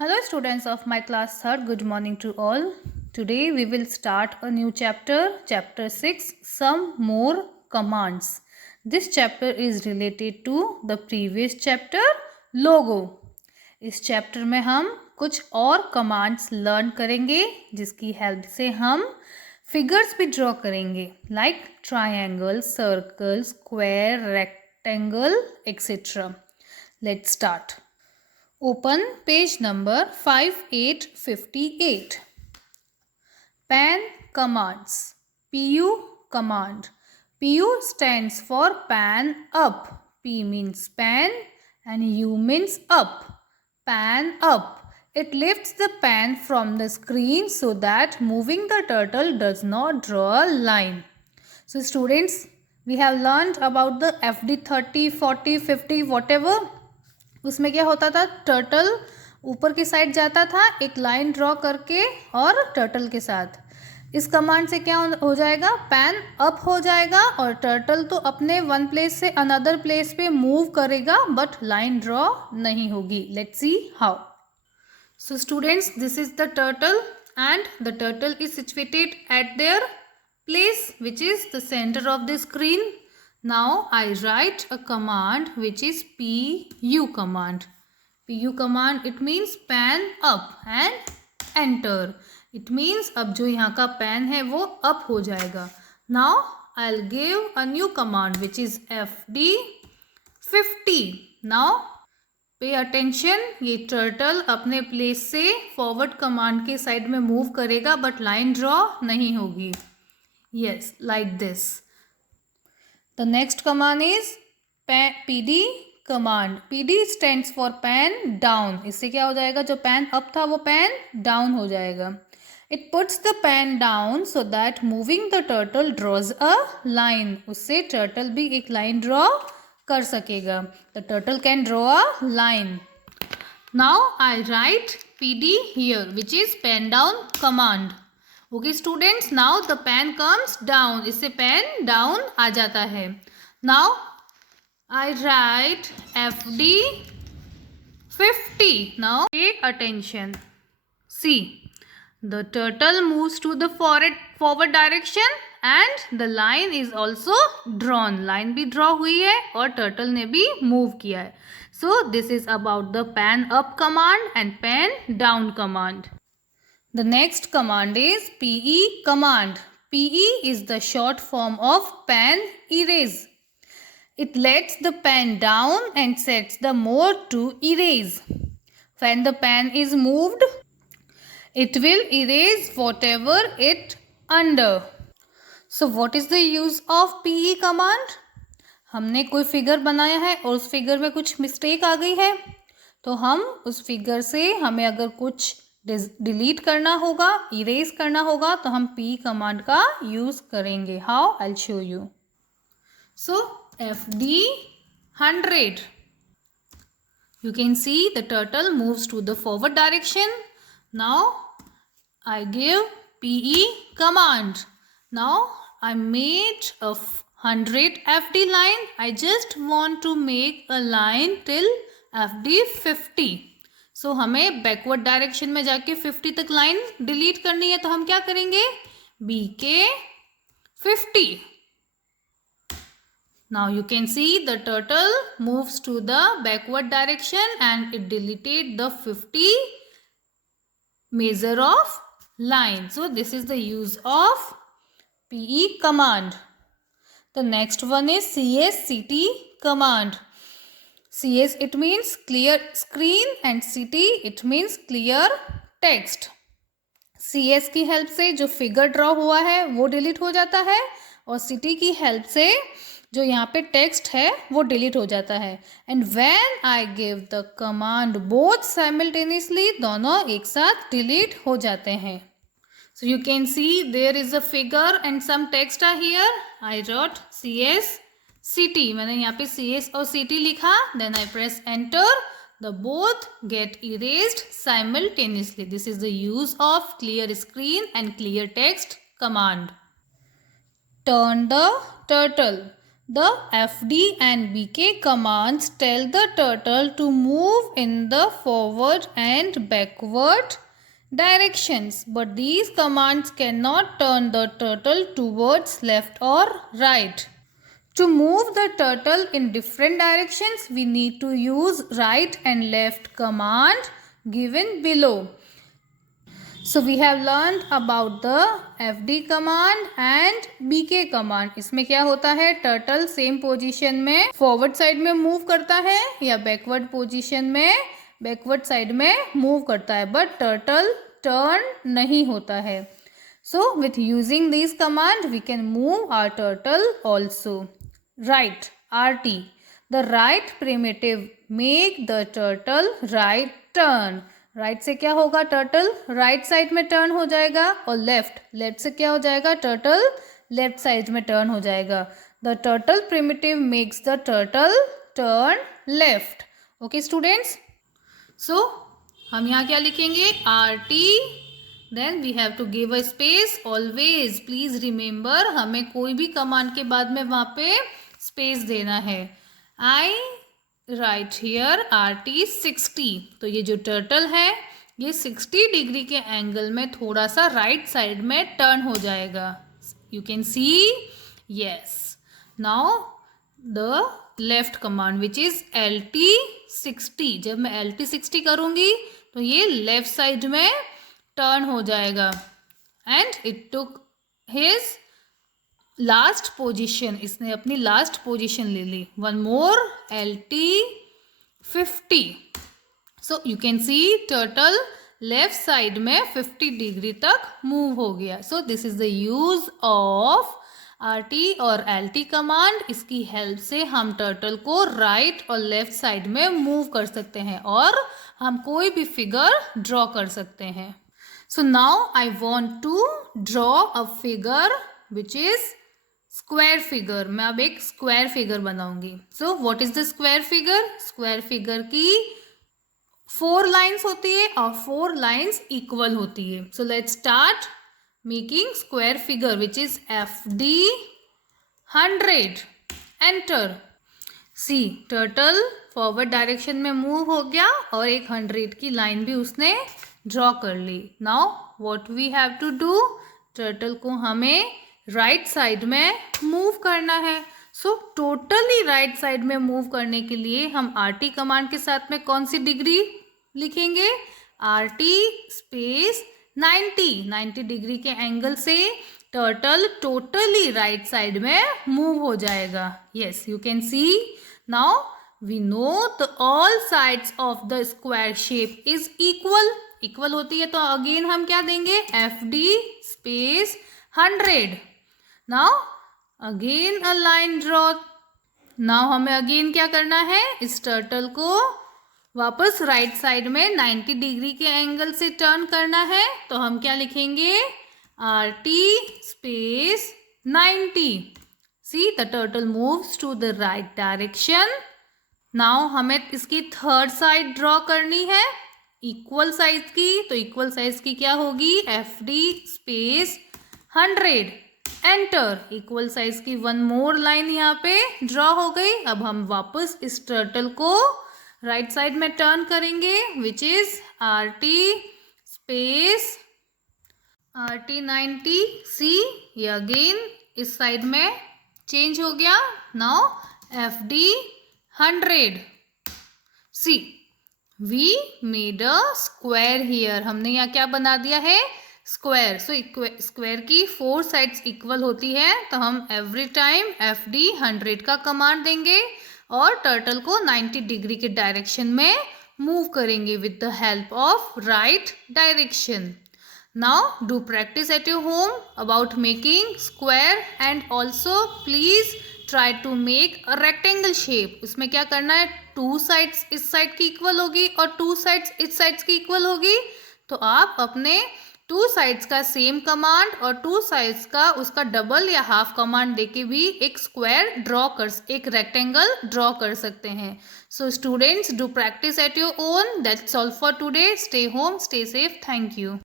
Hello students of my class 3rd, good morning to all. Today we will start a new chapter, chapter 6, some more commands. This chapter is related to the previous chapter, logo. इस chapter में हम कुछ और commands learn करेंगे जिसकी help से हम figures भी ड्रॉ करेंगे like triangle, circle, square, rectangle etcetera. Let's start. Open page number 5858. Pan commands. PU command. PU stands for pan up. P means pan and U means up. Pan up. It lifts the pan from the screen so that moving the turtle does not draw a line. So students, we have learned about the FD 30, 40, 50 whatever. उसमें क्या होता था, turtle ऊपर की side जाता था एक line draw करके और टर्टल के साथ. इस कमांड से क्या हो जाएगा, पैन अप हो जाएगा और टर्टल तो अपने वन प्लेस से अनदर प्लेस पे मूव करेगा बट लाइन ड्रॉ नहीं होगी. Let's see how. So students, this is the turtle and the turtle is situated at their place which is the centre of the screen. Now I write a command which is PU command. PU command, it means pan up and enter. It means अब जो यहाँ का pan है वो up हो जाएगा. Now I'll give a new command which is FD 50. Now pay attention. ये turtle अपने place से forward command के side में move करेगा but line draw नहीं होगी. Yes, like this. The next command is PD command. PD stands for pan down. इससे क्या हो जाएगा, जो pan up था वो pan down हो जाएगा. It puts the pan down so that moving the turtle draws a line. उससे turtle भी एक line draw कर सकेगा. The turtle can draw a line. Now I write PD here which is pan down command. Okay students, now the pen comes down. इससे pen down आ जाता है. Now I write FD 50. Now take attention. See, the turtle moves to the forward direction and the line is also drawn. Line भी draw हुई है और turtle ने भी मूव किया है. So this is about the pen up command and pen down command. The next command is PE command. PE is the short form of pan erase. It lets the pen down and sets the mode to erase. When the pen is moved, it will erase whatever it under. So what is the use of PE command? हमने कोई figure बनाया है और उस figure में कुछ mistake आ गई है तो हम उस फिगर से हमें अगर कुछ डिलीट करना होगा, इरेज करना होगा तो हम पी कमांड का यूज करेंगे. How, I will show you. So FD 100. You can see the turtle moves to the forward direction. Now I give PE command. Now I made a 100 FD line. I just want to make a line till FD 50. सो हमें backward direction में जाके 50 तक line delete करनी है तो हम क्या करेंगे, BK 50. Now you can see the turtle moves to the backward direction and it deleted the 50 measure of line. So this is the use of PE command. The next one is CSCT command. CS it means clear screen and CT it means clear text. CS की help से जो figure draw हुआ है वो delete हो जाता है और CT की हेल्प से जो यहाँ पे टेक्स्ट है वो डिलीट हो जाता है. And when I give the command both simultaneously, दोनों एक साथ डिलीट हो जाते हैं. So you can see there is a figure and some text are here. I wrote CS CT. मैंने यहाँ पे CS और CT लिखा. Then I press enter. The both get erased simultaneously. This is the use of clear screen and clear text command. Turn the turtle. The FD and BK commands tell the turtle to move in the forward and backward directions, but these commands cannot turn the turtle towards left or right. To move the turtle in different directions, we need to use right and left command given below. So we have learned about the FD command and BK command. इसमें क्या होता है, turtle same position में forward side में move करता है या backward position में बैकवर्ड साइड में मूव करता है, बट टर्टल टर्न नहीं होता है. So with using this command we can move our turtle also. Right, RT. The right primitive make the turtle right turn. Right से क्या होगा, टर्टल राइट साइड में टर्न हो जाएगा, और लेफ्ट से क्या हो जाएगा, टर्टल लेफ्ट साइड में टर्न हो जाएगा. The turtle primitive makes the turtle turn left. Okay students, so हम यहाँ क्या लिखेंगे, RT. Then we have to give a space always. Please remember, हमें कोई भी कमांड के बाद में वहाँ पे स्पेस देना है. I right here RT 60. तो ये जो टर्टल है ये 60 डिग्री के एंगल में थोड़ा सा राइट साइड में टर्न हो जाएगा. You can C. Yes. Now the left command which is LT 60. जब मैं LT 60 करूँगी तो ये लेफ्ट साइड में टर्न हो जाएगा. And it took his last position. इसने अपनी लास्ट पोजीशन ले ली. One more, LT 50. So you can see turtle left side में 50 डिग्री तक मूव हो गया. So this is the use of RT और LT कमांड. इसकी हेल्प से हम टर्टल को राइट और लेफ्ट साइड में मूव कर सकते हैं और हम कोई भी फिगर ड्रॉ कर सकते हैं. So now I want to draw a figure which is square figure. मैं अब एक स्क्वायर फिगर बनाऊंगी. So what is the square figure. Square figure की 4 लाइन्स होती है और 4 लाइन्स इक्वल होती है. So let's start making square figure which is FD 100. Enter. Sea turtle forward direction में मूव हो गया और एक 100 की लाइन भी उसने ड्रॉ कर ली. Now what we have to do, turtle को हमें राइट साइड में मूव करना है. सो टोटली राइट साइड में मूव करने के लिए हम RT कमांड के साथ में कौन सी डिग्री लिखेंगे, RT स्पेस 90 डिग्री के एंगल से टर्टल टोटली राइट साइड में मूव हो जाएगा. Yes, you can see. Now we know the all sides of the square shape is equal होती है, तो अगेन हम क्या देंगे, FD space 100. Now again a line draw. Now हमें अगेन क्या करना है, इस टर्टल को वापस राइट साइड में 90 डिग्री के एंगल से टर्न करना है. तो हम क्या लिखेंगे, RT space 90. See the turtle moves to the right direction. Now हमें इसकी थर्ड साइड ड्रॉ करनी है इक्वल साइज की. तो इक्वल साइज की क्या होगी, FD space 100. Enter. Equal size की वन मोर लाइन यहाँ पे ड्रॉ हो गई. अब हम वापस इस टर्टल को राइट साइड में टर्न करेंगे which is RT space RT 90. See ये अगेन इस साइड में चेंज हो गया. Now FD 100. See we made a square here. हमने यहाँ क्या बना दिया है, स्क्वायर. सो स्क्वायर की 4 साइड्स इक्वल होती है, तो हम एवरी टाइम FD 100 का कमांड देंगे और टर्टल को 90 डिग्री के डायरेक्शन में मूव करेंगे with the help of right direction. Now do practice at your home about making square and also please try to make a rectangle shape. उसमें क्या करना है, 2 साइड्स इस साइड की इक्वल होगी और 2 साइड्स इस साइड्स की इक्वल होगी. तो आप अपने 2 साइड्स का सेम कमांड और 2 साइड्स का उसका डबल या हाफ कमांड देके भी एक स्क्वायर एक रेक्टेंगल ड्रॉ कर सकते हैं. So students, do practice at your own. That's all for today. Stay home, stay safe. Thank you.